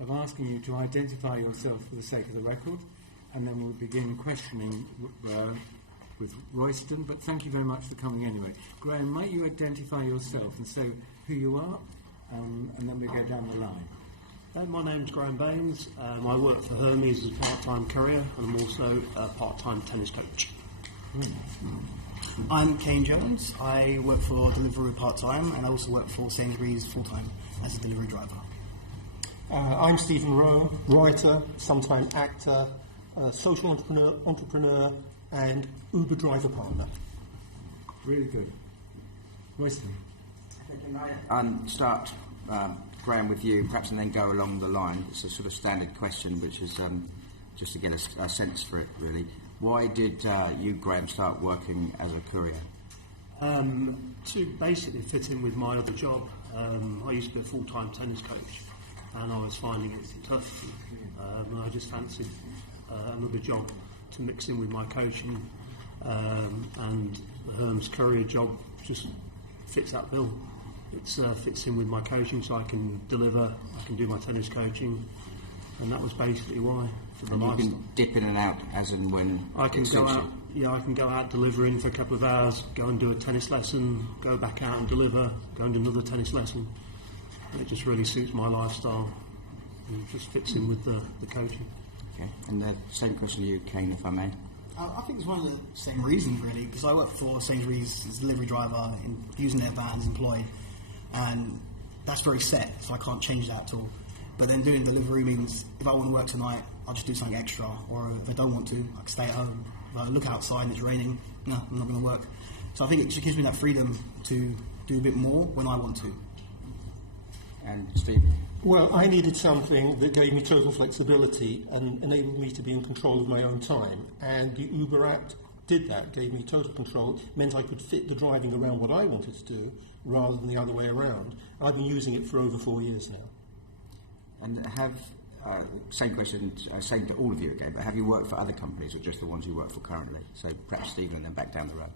of asking you to identify yourself for the sake of the record, and then we'll begin questioning with Royston, but thank you very much for coming anyway. Graham, might you identify yourself and say who you are, and then we go down the line. My name's Graham Baines. I work for Hermes as a part-time courier, and I'm also a part-time tennis coach. I'm Cain Jones. I work for Deliveroo part-time, and I also work for Sainsbury's full-time as a delivery driver. I'm Stephen Rowe, writer, sometime actor, social entrepreneur, and Uber driver partner. Really good. Royston. Start, Graham, with you, perhaps, and then go along the line. It's a sort of standard question, which is just to get a sense for it, really. Why did you, Graham, start working as a courier? To basically fit in with my other job. I used to be a full-time tennis coach, and I was finding it tough. I just fancied another job to mix in with my coaching, and the Hermes courier job just fits that bill. It fits in with my coaching, so I can deliver, I can do my tennis coaching, and that was basically why. For the and you can dip in and out as and when I can go out. Yeah, I can go out delivering for a couple of hours, go and do a tennis lesson, go back out and deliver, go and do another tennis lesson. And it just really suits my lifestyle, and it just fits in with the coaching. Okay, and the same question to you, Cain, if I may. I think it's one of the same reasons, really, because I work for Sainsbury's as a delivery driver, using their vans employed, and that's very set, so I can't change that at all. But then doing delivery means if I want to work tonight, I'll just do something extra, or if I don't want to, I can stay at home. If I look outside and it's raining, no, I'm not going to work. So I think it just gives me that freedom to do a bit more when I want to. And Steve? Well, I needed something that gave me total flexibility and enabled me to be in control of my own time. And the Uber app did that, gave me total control, meant I could fit the driving around what I wanted to do rather than the other way around. I've been using it for over 4 years now. And same question, same to all of you again, but have you worked for other companies or just the ones you work for currently? So perhaps Stephen and then back down the road.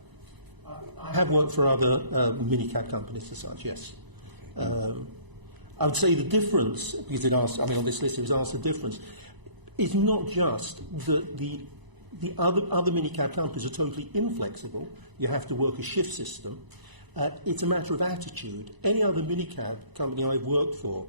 I have worked for other minicab companies as such, yes. I would say the difference, because it asked, on this list it was asked the difference, is not just that the other minicab companies are totally inflexible. You have to work a shift system. It's a matter of attitude. Any other minicab company I've worked for,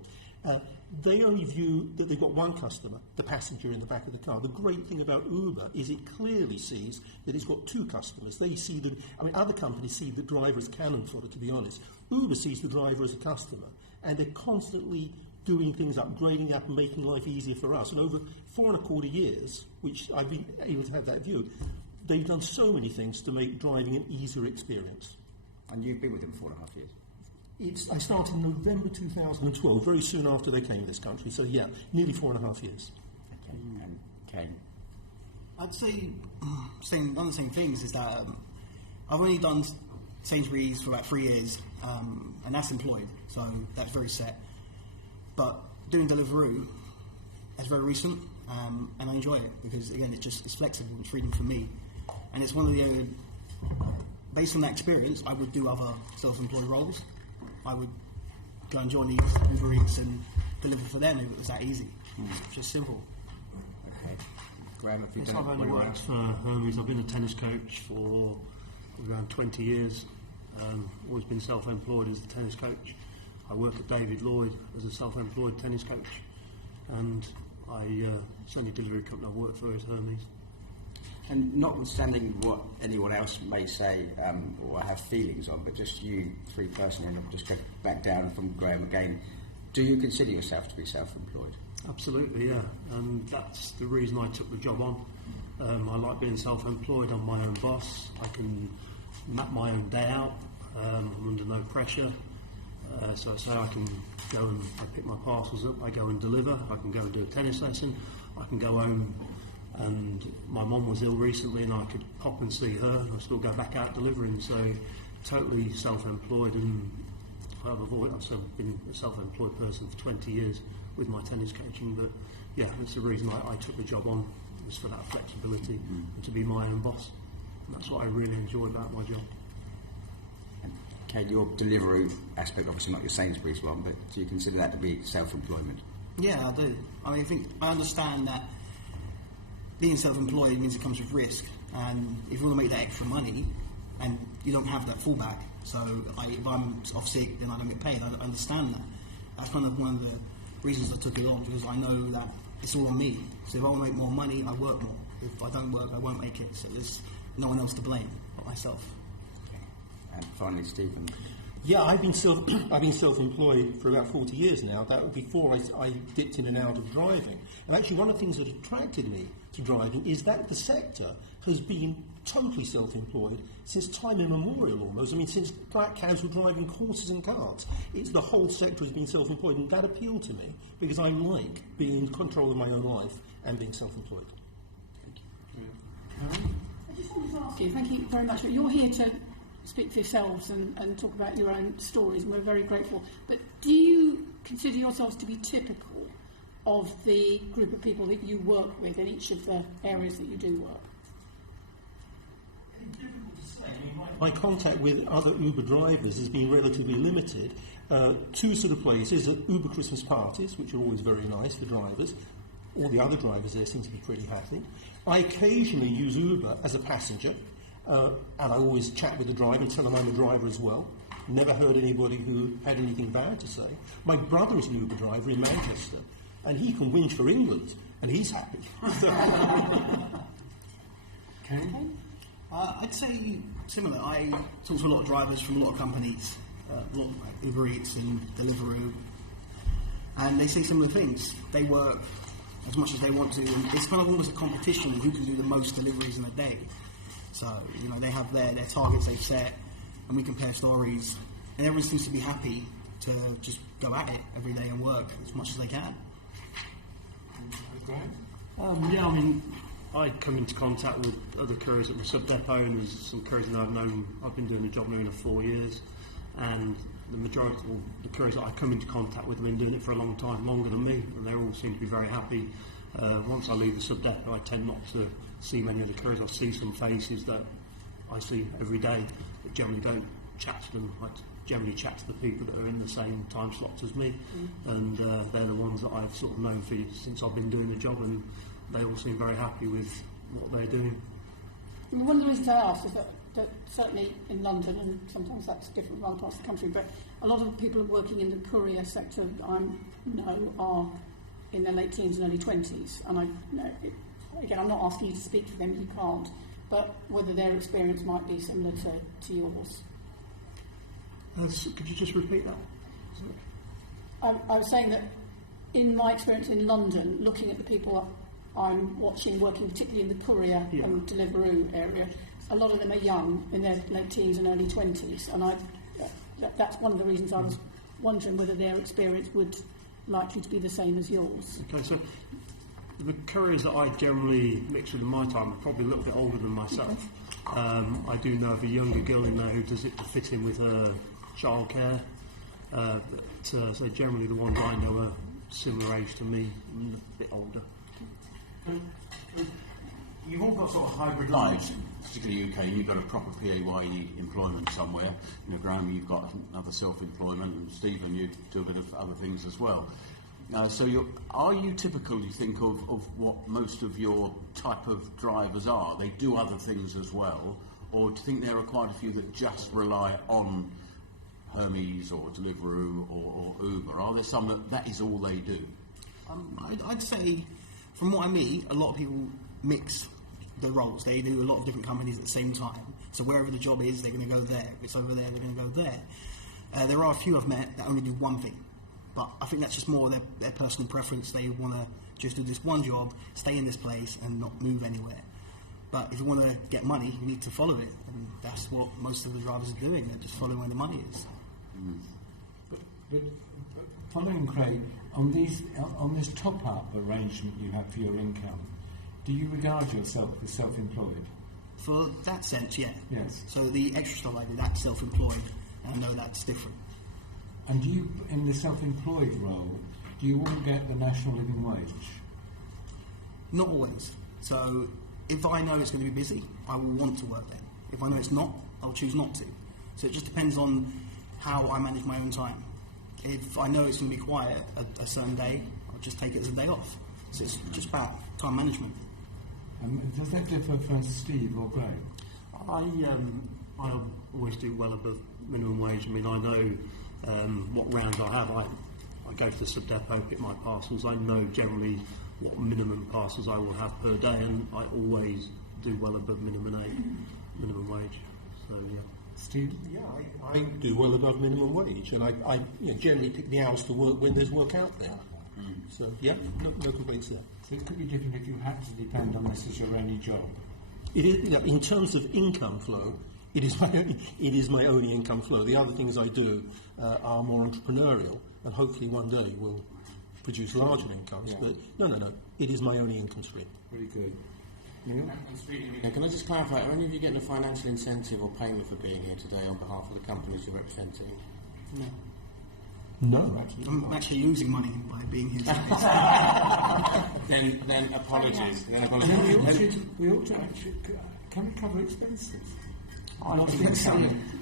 they only view that they've got one customer, the passenger in the back of the car. The great thing about Uber is it clearly sees that it's got two customers. They see that, other companies see the driver as cannon fodder, to be honest. Uber sees the driver as a customer, and they're constantly doing things, upgrading up and making life easier for us. And over 4.25 years, which I've been able to have that view, they've done so many things to make driving an easier experience. And you've been with them 4.5 years? I started in November 2012, very soon after they came to this country. So, yeah, nearly 4.5 years. Okay. And Cain? I'd say one of the same things is that I've only done Sainsbury's for about 3 years, and that's employed, so that's very set. But doing Deliveroo, that's very recent, and I enjoy it because, again, it's flexible and freedom for me. And it's one of the based on that experience, I would do other self-employed roles. I would go and join these Uber Eats and deliver for them if it was that easy. It's just simple. Okay. Graham, if you I've only worked for Hermes. I've been a tennis coach for around 20 years. Always been self-employed as a tennis coach. I work at David Lloyd as a self-employed tennis coach, and it's only delivery company I work for is Hermes. And notwithstanding what anyone else may say or have feelings on, but just you three personally, and I'll just go back down from Graham again, do you consider yourself to be self-employed? Absolutely, yeah. And that's the reason I took the job on. I like being self-employed. I'm my own boss. I can map my own day out. I'm under no pressure. So I say I can go and I pick my parcels up, I go and deliver, I can go and do a tennis lesson, I can go home, and my mum was ill recently and I could pop and see her and I still go back out delivering. So totally self-employed, and I've been a self-employed person for 20 years with my tennis coaching. But yeah, that's the reason I took the job on, was for that flexibility and to be my own boss. And that's what I really enjoy about my job. Okay, your Deliveroo aspect, obviously not your Sainsbury's one, but do you consider that to be self-employment? Yeah, I do. I mean, I understand that being self-employed means it comes with risk, and if you want to make that extra money, and you don't have that fallback, so if I'm off sick, then I don't get paid. I understand that. That's kind of one of the reasons I took it on, because I know that it's all on me. So if I want to make more money, I work more. If I don't work, I won't make it. So there's no one else to blame but myself. And finally, Stephen. Yeah, I've been self-employed for about 40 years now. That was before I dipped in and out of driving. And actually, one of the things that attracted me to driving is that the sector has been totally self-employed since time immemorial almost. I mean, since black cows were driving horses and carts. It's the whole sector has been self-employed, and that appealed to me because I like being in control of my own life and being self-employed. Karen? I just wanted to ask you, thank you very much. You're here to speak for yourselves and talk about your own stories, and we're very grateful. But do you consider yourselves to be typical of the group of people that you work with in each of the areas that you do work? My contact with other Uber drivers has been relatively limited. Two sort of places are Uber Christmas parties, which are always very nice for drivers. All the other drivers there seem to be pretty happy. I occasionally use Uber as a passenger, and I always chat with the driver and tell them I'm a driver as well. Never heard anybody who had anything bad to say. My brother is an Uber driver in Manchester, and he can whinge for England, and he's happy. Okay. I'd say similar. I talk to a lot of drivers from a lot of companies, a lot of Uber Eats and Deliveroo, and they say similar things. They work as much as they want to, and it's kind of almost a competition of who can do the most deliveries in a day. So, they have their targets they've set, and we compare stories, and everyone seems to be happy to just go at it every day and work as much as they can. Yeah, I mean, I come into contact with other couriers at the sub-depot, and there's some couriers that I've been doing the job now for 4 years, and the majority of the couriers that I come into contact with have been doing it for a long time, longer than me, and they all seem to be very happy. Once I leave the sub-depot, I tend not to see many of the couriers. I see some faces that I see every day, but generally don't chat to them. I generally chat to the people that are in the same time slots as me, and they're the ones that I've sort of known for since I've been doing the job, and they all seem very happy with what they're doing. One of the reasons I asked is that certainly in London, and sometimes that's different from other parts of the country, but a lot of the people working in the courier sector I know are in their late teens and early 20s, and again, I'm not asking you to speak for them, you can't, but whether their experience might be similar to yours. Could you just repeat that? I was saying that in my experience in London, looking at the people I'm watching working particularly in the Courier and Deliveroo area, a lot of them are young, in their late teens and early 20s, and that's one of the reasons I was wondering whether their experience would likely to be the same as yours. Okay, so the couriers that I generally mix with in my time are probably a little bit older than myself. I do know of a younger girl in there who does it to fit in with her childcare. So generally the ones I know are similar age to me, and a bit older. You've all got sort of hybrid lives, particularly UK, and you've got a proper PAYE employment somewhere. Graham, you've got another self-employment, and Stephen, you do a bit of other things as well. So are you typical, you think, of what most of your type of drivers are? They do other things as well, or do you think there are quite a few that just rely on Hermes or Deliveroo or Uber? Are there some that is all they do? I'd say, from what I meet, a lot of people mix the roles. They do a lot of different companies at the same time. So wherever the job is, they're going to go there. If it's over there, they're going to go there. There are a few I've met that only do one thing. But I think that's just more their personal preference. They want to just do this one job, stay in this place, and not move anywhere. But if you want to get money, you need to follow it. And that's what most of the drivers are doing. They're just following where the money is. But following Craig, on this top-up arrangement you have for your income, do you regard yourself as self-employed? For that sense, yeah. Yes. So the extra stuff I do, that's self-employed, and I know that's different. And do you, in the self-employed role, do you all get the national living wage? Not always. So if I know it's going to be busy, I will want to work then. If I know it's not, I'll choose not to. So it just depends on how I manage my own time. If I know it's going to be quiet a certain day, I'll just take it as a day off. So it's just about time management. Does that differ for Steve or Graham? I always do well above minimum wage. I mean, I know what rounds I have. I go to the sub-depot, pick my parcels. I know generally what minimum parcels I will have per day, and I always do well above minimum wage. So, yeah. Steve? Yeah, I do well above minimum wage, and I generally pick the hours to work when there's work out there. So, yeah, no complaints there. So it could be different if you had to depend on this as your only job. It is, in terms of income flow, it is my only income flow. The other things I do are more entrepreneurial, and hopefully one day will produce larger incomes. Yeah. But no, it is my only income stream. Very good. Neil? Can I just clarify, are any of you getting a financial incentive or payment for being here today on behalf of the companies you're representing? No. No, actually. I'm actually losing money by being here today. Then apologies. Then And apologies. we ought to actually, can we cover expenses? I don't think so.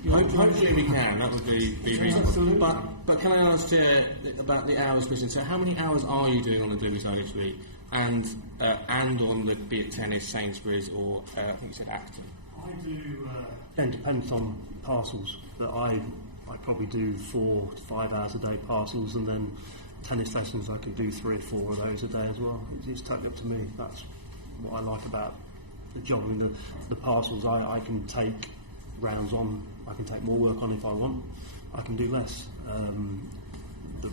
Hopefully we can. That would be reasonable. Absolutely. But can I ask you about the hours question? So how many hours are you doing on the Deliveroo side each week, and on the, be it tennis, Sainsbury's, or I think you said Acton? I do. Then depends on parcels, but I probably do 4 to 5 hours a day parcels, and then tennis lessons I can do 3 or 4 of those a day as well. It's totally up to me. That's what I like about the job. And the parcels I can take rounds on. I can take more work on if I want. I can do less. The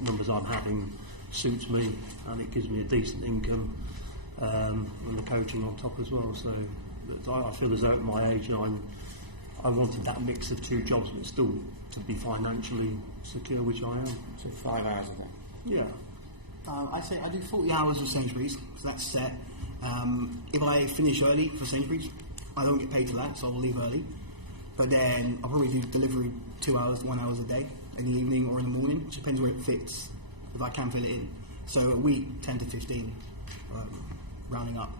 numbers I'm having suits me, and it gives me a decent income, and the coaching on top as well. So I feel as though at my age I wanted that mix of 2 jobs, but still to be financially secure, which I am. So 5 hours a day. Yeah. I say I do 40 hours of Sainsbury's, so that's set. If I finish early for Sainsbury's, I don't get paid for that, so I'll leave early. But then I'll probably do delivery 2 hours, 1 hour a day, in the evening or in the morning, which depends where it fits, if I can fit it in. So a week, 10 to 15, rounding up.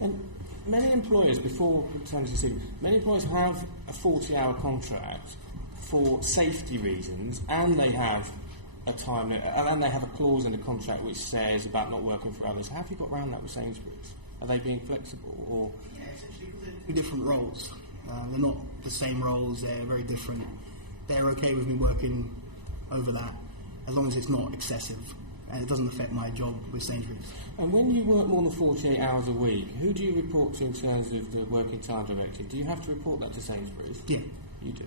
And many employers, before turning to Steve, many employers have a 40-hour contract for safety reasons, and they have a time, and they have a clause in the contract which says about not working for others. How have you got around that with Sainsbury's? Are they being flexible, or? Yeah, essentially, they're 2 different roles. They're not the same roles. They're very different. They're okay with me working over that, as long as it's not excessive and it doesn't affect my job with Sainsbury's. And when you work more than 48 hours a week, who do you report to in terms of the working time directive? Do you have to report that to Sainsbury's? Yeah. You do.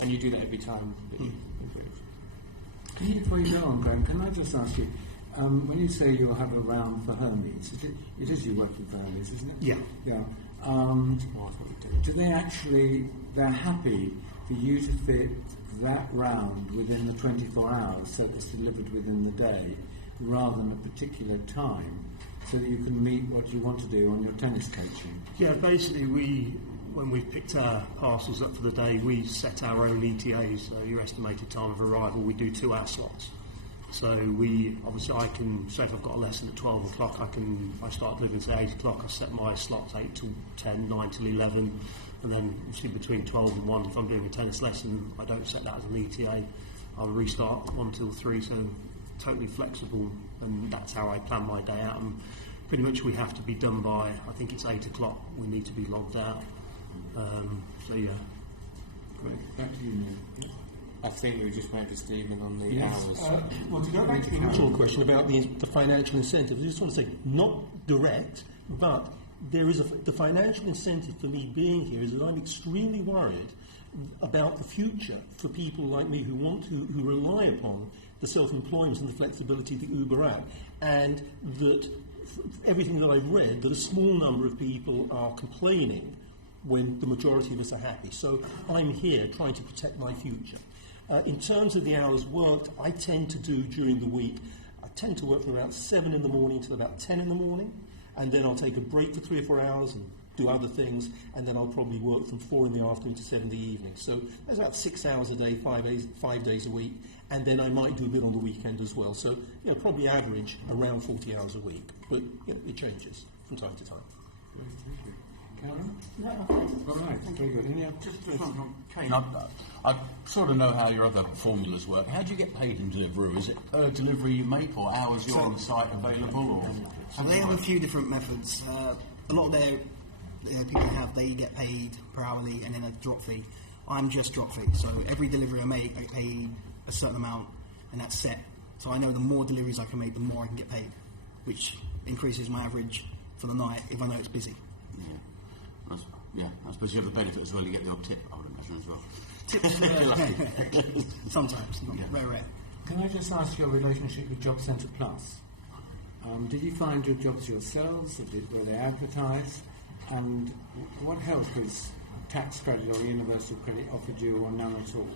And you do that every time that you improve? Before you go on, Graham, can I just ask you, when you say you'll have a round for Hermes, it is you working for Hermes, isn't it? Yeah. Yeah. Do they actually, they're happy for you to fit that round within the 24 hours, so it's delivered within the day, rather than a particular time, so that you can meet what you want to do on your tennis coaching? Yeah, basically when we picked our parcels up for the day, we set our own ETAs, so your estimated time of arrival. We do 2-hour slots. So I can say if I've got a lesson at 12 o'clock, I start delivering at 8 o'clock. I set my slots 8 till 10, 9 till 11, and then obviously between 12 and 1, if I'm doing a tennis lesson, I don't set that as an ETA. I'll restart 1 till 3, so totally flexible, and that's how I plan my day out. And pretty much we have to be done by, I think it's 8 o'clock, we need to be logged out. So yeah. Great. Back to you, Neil. I think we just went to Stephen on the hours. Well, to go back to the original question about the financial incentive, I just want to say, not direct, but there is the financial incentive for me being here is that I'm extremely worried about the future for people like me who rely upon the self-employment and the flexibility that Uber add, and that everything that I've read, that a small number of people are complaining when the majority of us are happy. So I'm here trying to protect my future. In terms of the hours worked, I tend to do during the week, I tend to work from about 7 in the morning till about 10 in the morning, and then I'll take a break for 3 or 4 hours and do other things, and then I'll probably work from 4 in the afternoon to 7 in the evening. So that's about 6 hours a day, 5 days a week, and then I might do a bit on the weekend as well. So, probably average around 40 hours a week, but it changes from time to time. Karen? No, okay. All right, very good. Any other? Just one from Cain. I sort of know how your other formulas work. How do you get paid in Deliveroo? Is it per delivery you make, or hours you're on site available, or? So they have a few different methods. A lot of their people they get paid per hourly and then a drop fee. I'm just drop fee. So every delivery I make, I pay a certain amount, and that's set. So I know the more deliveries I can make, the more I can get paid, which increases my average for the night if I know it's busy. Yeah, I suppose you have the benefit as well. You get the odd tip, I would imagine, as well. Tips, sometimes, not rare. Can I just ask your relationship with Job Centre Plus? Did you find your jobs yourselves? Were they advertised? And what help has tax credit or universal credit offered you, or none at all?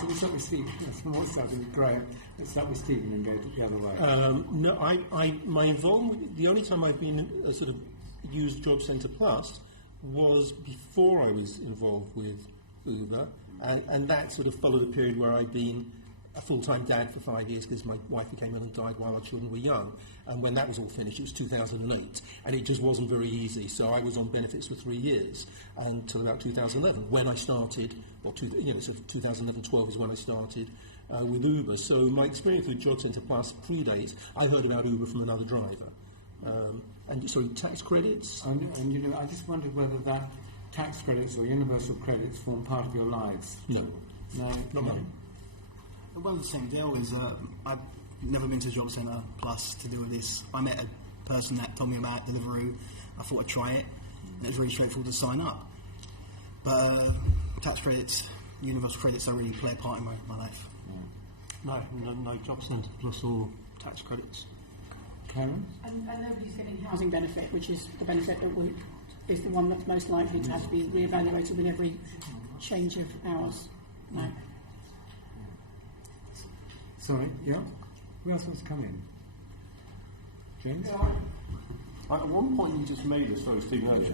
So we'll start with Stephen. We'll start with Graham. Let's start with Stephen and go the other way. No, my involvement, the only time I've been sort of used Job Centre Plus was before I was involved with Uber, and that sort of followed a period where I'd been a full-time dad for 5 years because my wife became ill and died while our children were young. And when that was all finished, it was 2008, and it just wasn't very easy. So I was on benefits for 3 years until about 2011, when I started. Well, sort of 2011-12 is when I started with Uber. So my experience with Job Centre Plus predates. I heard about Uber from another driver. And so tax credits. And I just wondered whether that tax credits or universal credits form part of your lives. No, not mine. Well, the same deal is I've never been to Job Centre Plus to do with this. I met a person that told me about Deliveroo. I thought I'd try it. And it was really straightforward to sign up. But tax credits, universal credits don't really play a part in my life. No Job Centre Plus or tax credits. Karen? And nobody's getting housing benefit, which is the benefit that is the one that's most likely to have to be re-evaluated with every change of hours. No. Sorry, yeah? Who else wants to come in? James? At one point you just made us, Stephen, earlier,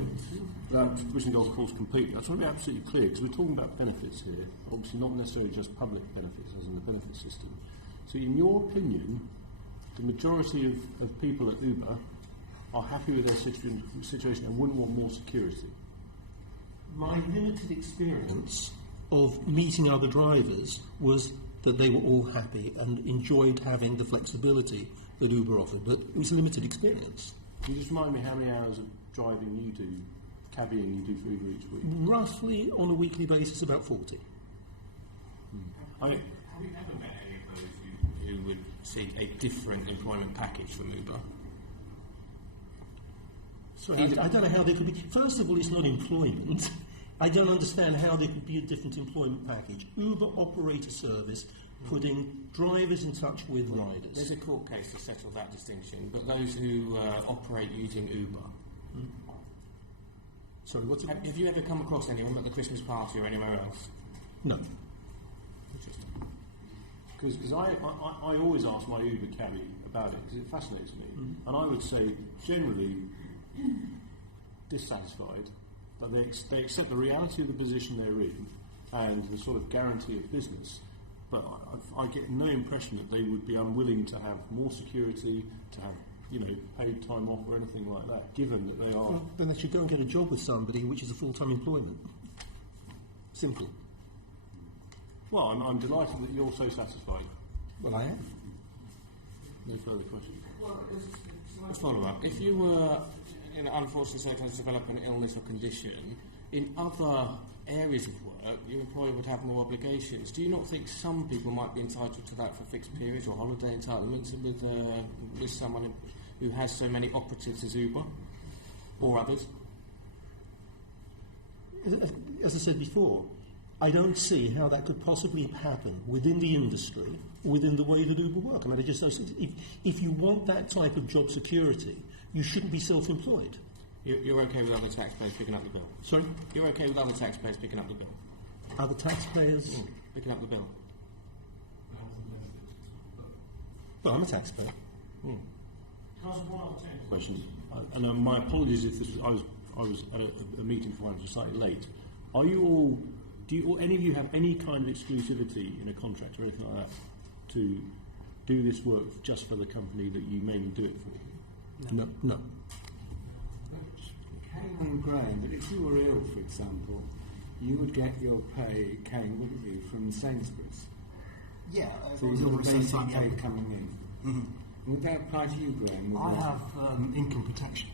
that vision goals course completely. I just want to be absolutely clear, because we're talking about benefits here, obviously not necessarily just public benefits, as in the benefit system. So in your opinion, the majority of people at Uber are happy with their situation and wouldn't want more security? My limited experience of meeting other drivers was that they were all happy and enjoyed having the flexibility that Uber offered, but it was a limited experience. Can you just remind me how many hours of driving you do, cabbying you do for Uber each week? Roughly, on a weekly basis, about 40. Have you ever met any of those who would seek a different employment package from Uber? Sorry, I don't know how they could be. First of all, it's not employment. I don't understand how there could be a different employment package. Uber operate a service putting drivers in touch with riders. There's a court case to settle that distinction, but those who operate using Uber. Sorry, what's it? Have you ever come across anyone at the Christmas party or anywhere else? No. Because I always ask my Uber cabbie about it because it fascinates me, and I would say generally dissatisfied, but they accept the reality of the position they're in and the sort of guarantee of business. But I get no impression that they would be unwilling to have more security, to have paid time off or anything like that, given that they are. Well, then they should go and get a job with somebody, which is a full-time employment. Simple. Well, I'm delighted that you're so satisfied. Well, I am. No further questions. A follow-up. If you were, in unfortunate circumstances, develop an illness or condition, in other areas of work, your employer would have more obligations. Do you not think some people might be entitled to that for fixed periods or holiday entitlements with someone who has so many operatives as Uber or others? As I said before, I don't see how that could possibly happen within the industry, within the way that Uber work. I mean, if you want that type of job security, you shouldn't be self-employed. You're okay with other taxpayers picking up the bill? Sorry? You're okay with other taxpayers picking up the bill? Other taxpayers? Picking up the bill? Well, I'm a taxpayer. Questions. And my apologies if this was, I was at a meeting for one, which was slightly late. Are you all? Do any of you have any kind of exclusivity in a contract or anything like that to do this work just for the company that you mainly do it for? No. And Graham, but if you were ill, for example, you would get your pay, Cain, wouldn't you, from Sainsbury's? Yeah, So you have a basic pay coming in. Mm-hmm. Would that apply to you, Graham? I have income protection.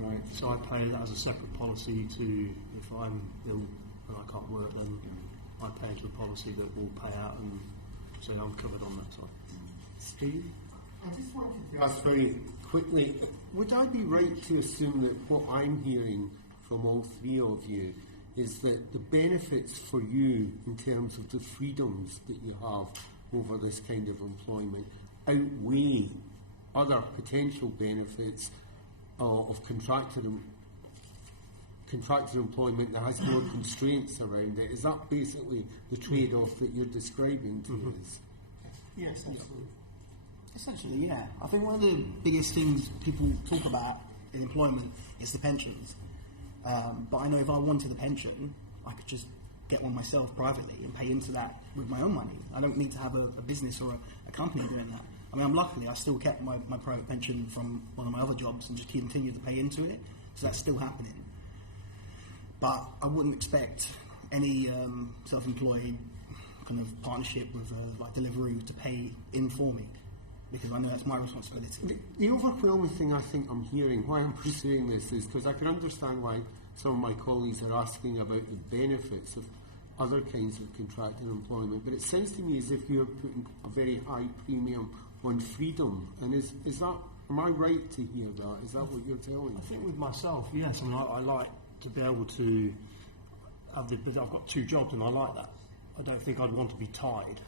Right. So I pay that as a separate policy to, if I'm ill and I can't work, then I pay into a policy that will pay out, and so I'm covered on that side. Steve? I just wanted to ask very quickly, would I be right to assume that what I'm hearing from all three of you is that the benefits for you in terms of the freedoms that you have over this kind of employment outweigh other potential benefits of contractor employment that has more constraints around it? Is that basically the trade-off that you're describing to us? Yes, absolutely. Essentially, yeah. I think one of the biggest things people talk about in employment is the pensions. But I know if I wanted a pension, I could just get one myself privately and pay into that with my own money. I don't need to have a business or a company doing that. I mean, I still kept my private pension from one of my other jobs and just continue to pay into it. So that's still happening. But I wouldn't expect any self-employed kind of partnership with like Deliveroo to pay in for me, because I know that's my responsibility. The overwhelming thing I think I'm hearing, why I'm pursuing this, is because I can understand why some of my colleagues are asking about the benefits of other kinds of contracted employment, but it sounds to me as if you're putting a very high premium on freedom. And is that, am I right to hear that? Is that what you're telling me? I think with myself, yes. I mean, I like to be able to have I've got two jobs and I like that. I don't think I'd want to be tied.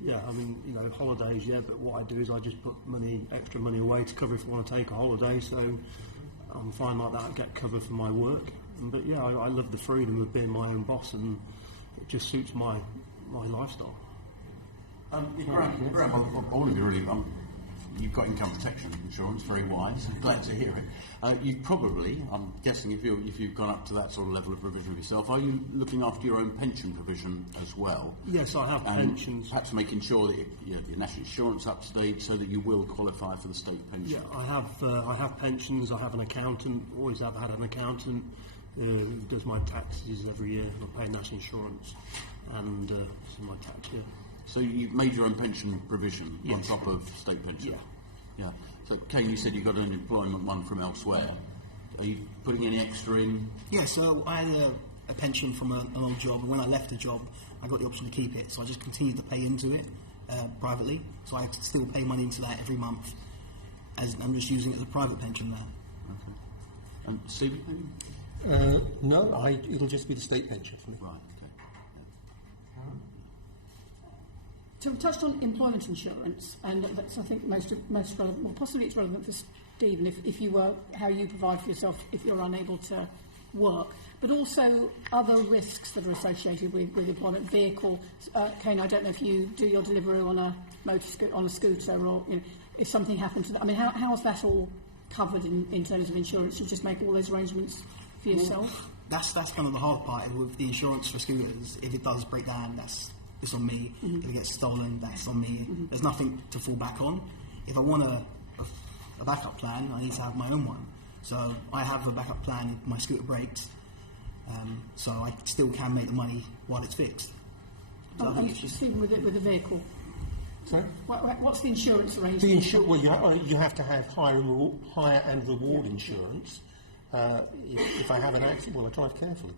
Yeah, I mean, you know, holidays, yeah, but what I do is I just put extra money away to cover if I want to take a holiday, so I'm fine like that, get cover for my work. But yeah, I love the freedom of being my own boss, and it just suits my lifestyle. Graham, all of you really, you've got income protection insurance, very wise. I'm glad to hear it. You've probably, I'm guessing, if you've gone up to that sort of level of provision of yourself, are you looking after your own pension provision as well? Yes, I have pensions. Perhaps making sure that you have your national insurance up to date, so that you will qualify for the state pension. Yeah, I have pensions. I have an accountant. Always have had an accountant. Who does my taxes every year. I pay national insurance and so my tax. Yeah. So you've made your own pension provision on Yes. top of state pension? Yeah. So, Cain, you said you got an employment one from elsewhere. Are you putting any extra in? Yeah, so I had a pension from an old job, and when I left the job, I got the option to keep it, so I just continued to pay into it privately. So I still pay money into that every month, as I'm just using it as a private pension now. Okay. And Stephen? No, it'll just be the state pension for me. Right, okay. So we touched on employment insurance, and that's, I think, most relevant. Well, possibly it's relevant for Stephen if you were how you provide for yourself if you're unable to work, but also other risks that are associated with employment. Vehicle, Cain, I don't know if you do your Deliveroo on a scooter, or you know, if something happened to that. I mean, how is that all covered in terms of insurance? You just make all those arrangements for yourself. That's kind of the hard part with the insurance for scooters. If it does break down, it's on me. Mm-hmm. If it gets stolen, that's on me. Mm-hmm. There's nothing to fall back on. If I want a backup plan, I need to have my own one. So I have a backup plan if my scooter breaks, so I still can make the money while it's fixed. So I think it's just Stephen, with the vehicle. Sorry? What's the insurance arrangement? Well, you have to have hire and reward insurance. If I have an accident, well, I drive carefully.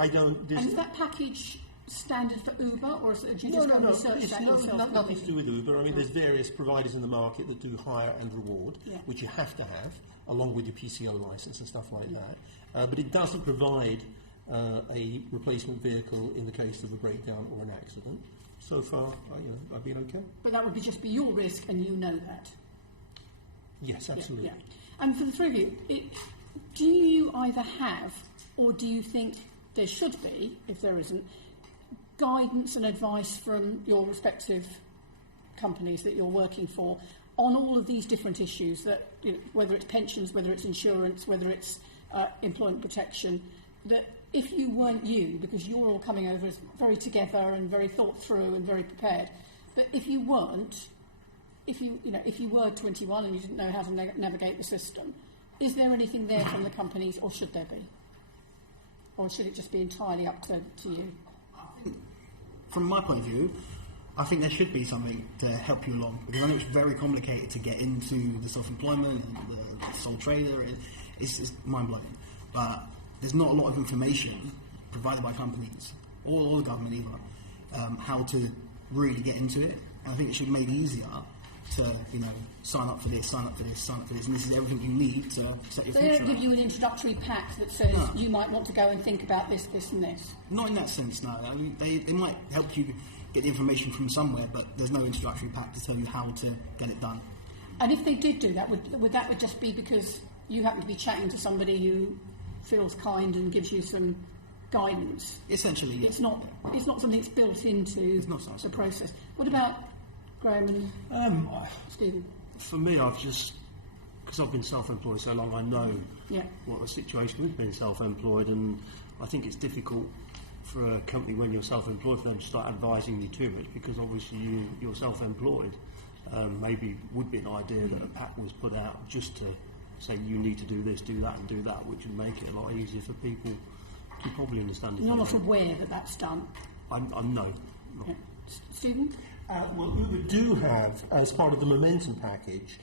I don't. And is that package standard for Uber, or do you just research It's that yourself? nothing to do with Uber. I mean, there's various providers in the market that do hire and reward, Yeah. which you have to have, along with your PCO license and stuff like that. But it doesn't provide a replacement vehicle in the case of a breakdown or an accident. So far, I've been okay. But that would just be your risk, and you know that. Yes, absolutely. Yeah. And for the three of you, do you either have, or do you think there should be, if there isn't, guidance and advice from your respective companies that you're working for on all of these different issues, that whether it's pensions, whether it's insurance, whether it's employment protection, that if you weren't you, because you're all coming over as very together and very thought through and very prepared, but if you weren't, if you were 21 and you didn't know how to navigate the system, is there anything there from the companies, or should there be? Or should it just be entirely up to you? From my point of view, I think there should be something to help you along, because I know it's very complicated to get into the self-employment and the sole trader. It's mind-blowing. But there's not a lot of information provided by companies, or the government either, how to really get into it. And I think it should make it easier to, sign up for this, sign up for this, sign up for this, and this is everything you need to set your future up. They don't give you an introductory pack that says you might want to go and think about this, this and this? Not in that sense, no. I mean, they might help you get the information from somewhere, but there's no introductory pack to tell you how to get it done. And if they did do that, would that just be because you happen to be chatting to somebody who feels kind and gives you some guidance? Essentially, yes. It's not something that's built into the process. What about Graham and Stephen? For me, because I've been self-employed so long, I know what the situation with being self-employed, and I think it's difficult for a company when you're self-employed for them to start advising you too much, because obviously you're self-employed. Maybe would be an idea that a pack was put out just to say you need to do this, do that and do that, which would make it a lot easier for people to probably understand it. You're not aware that that's done? I'm no. Okay. Stephen? Well, Uber do have, as part of the Momentum package,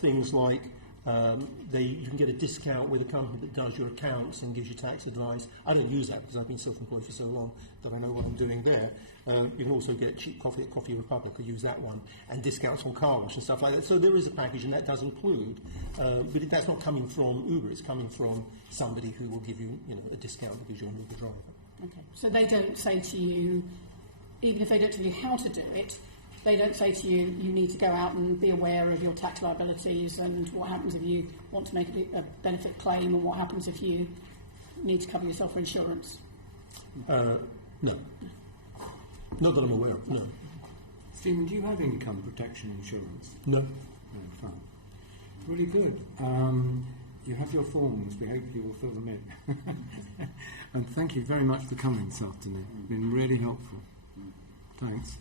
things like you can get a discount with a company that does your accounts and gives you tax advice. I don't use that because I've been self-employed for so long that I know what I'm doing there. You can also get cheap coffee at Coffee Republic, I use that one, and discounts on car wash and stuff like that. So there is a package, and that does include, but that's not coming from Uber, it's coming from somebody who will give you, a discount because you're an Uber driver. Okay. So they don't say to you, even if they don't tell you how to do it, they don't say to you, you need to go out and be aware of your tax liabilities and what happens if you want to make a benefit claim, and what happens if you need to cover yourself for insurance? No. Not that I'm aware of, no. Stephen, do you have income protection insurance? No. No, fine. Really good. You have your forms, we hope you will fill them in. And thank you very much for coming this afternoon. It's been really helpful. Thanks.